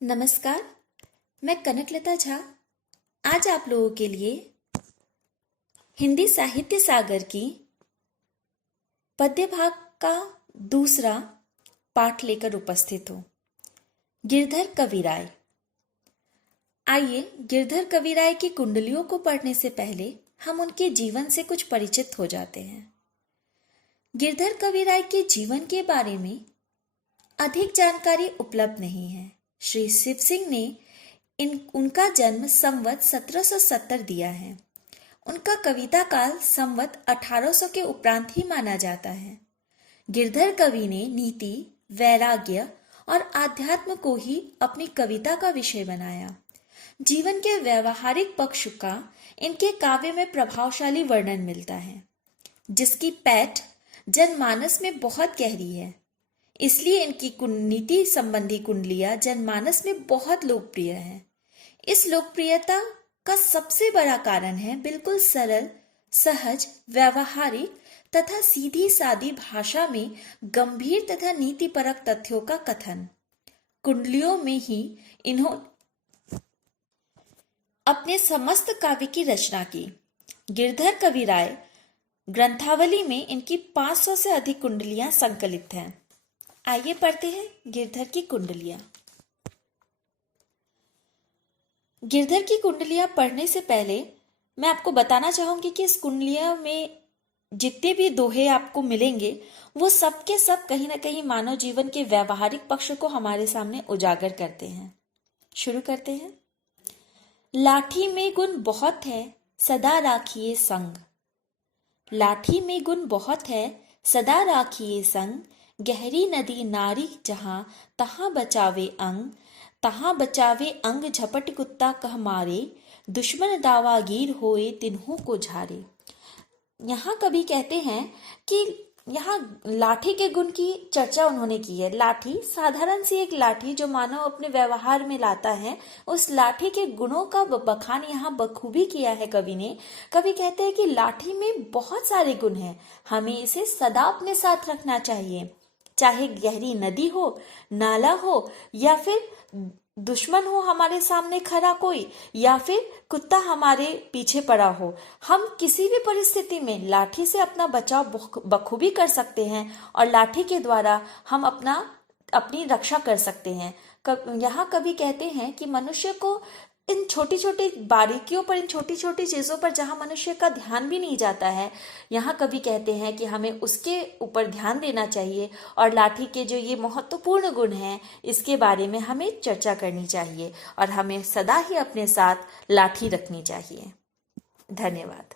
नमस्कार। मैं कनकलता झा आज आप लोगों के लिए हिंदी साहित्य सागर की पद्य भाग का दूसरा पाठ लेकर उपस्थित हूँ। गिरधर कविराय। आइए गिरधर कविराय की कुंडलियों को पढ़ने से पहले हम उनके जीवन से कुछ परिचित हो जाते हैं। गिरधर कविराय के जीवन के बारे में अधिक जानकारी उपलब्ध नहीं है। श्री शिव सिंह ने उनका जन्म संवत 1770 दिया है। उनका कविता काल संवत 1800 के उपरांत ही माना जाता है। गिरधर कवि ने नीति, वैराग्य और आध्यात्म को ही अपनी कविता का विषय बनाया। जीवन के व्यवहारिक पक्ष का इनके काव्य में प्रभावशाली वर्णन मिलता है, जिसकी पैठ जनमानस में बहुत गहरी है। इसलिए इनकी नीति संबंधी कुंडलियां जनमानस में बहुत लोकप्रिय है। इस लोकप्रियता का सबसे बड़ा कारण है बिल्कुल सरल, सहज, व्यवहारिक तथा सीधी सादी भाषा में गंभीर तथा नीतिपरक तथ्यों का कथन। कुंडलियों में ही इन्होंने अपने समस्त काव्य की रचना की। गिरधर कविराय ग्रंथावली में इनकी 500 से अधिक कुंडलियां संकलित हैं। आइए पढ़ते हैं गिरधर की कुंडलियां। गिरधर की कुंडलियां पढ़ने से पहले मैं आपको बताना चाहूंगी कि इस कुंडलियां में जितने भी दोहे आपको मिलेंगे वो सब के सब कहीं ना कहीं मानव जीवन के व्यवहारिक पक्ष को हमारे सामने उजागर करते हैं। शुरू करते हैं। लाठी में गुण बहुत है, सदा राखिए संग। लाठी में गुण बहुत है, सदा राखिए संग। गहरी नदी नारी जहां, तहां बचावे अंग। तहां बचावे अंग, झपट कुत्ता कह मारे। दुश्मन दावागीर होए, तिन्हों को झारे। यहाँ कवि कहते हैं कि यहाँ लाठी के गुण की चर्चा उन्होंने की है। लाठी साधारण सी एक लाठी जो मानव अपने व्यवहार में लाता है, उस लाठी के गुणों का बखान यहाँ बखूबी किया है कवि ने। कवि कहते हैं कि लाठी में बहुत सारे गुण हैं, हमें इसे सदा अपने साथ रखना चाहिए। चाहे गहरी नदी हो, नाला हो, या फिर दुश्मन हो हमारे सामने खड़ा कोई, या फिर कुत्ता हमारे पीछे पड़ा हो, हम किसी भी परिस्थिति में लाठी से अपना बचाव बखूबी कर सकते हैं और लाठी के द्वारा हम अपनी रक्षा कर सकते हैं। यहाँ कवि कहते हैं कि मनुष्य को इन छोटी छोटी बारीकियों पर, इन छोटी छोटी चीजों पर जहां मनुष्य का ध्यान भी नहीं जाता है, यहाँ कवि कहते हैं कि हमें उसके ऊपर ध्यान देना चाहिए और लाठी के जो ये महत्वपूर्ण गुण हैं इसके बारे में हमें चर्चा करनी चाहिए और हमें सदा ही अपने साथ लाठी रखनी चाहिए। धन्यवाद।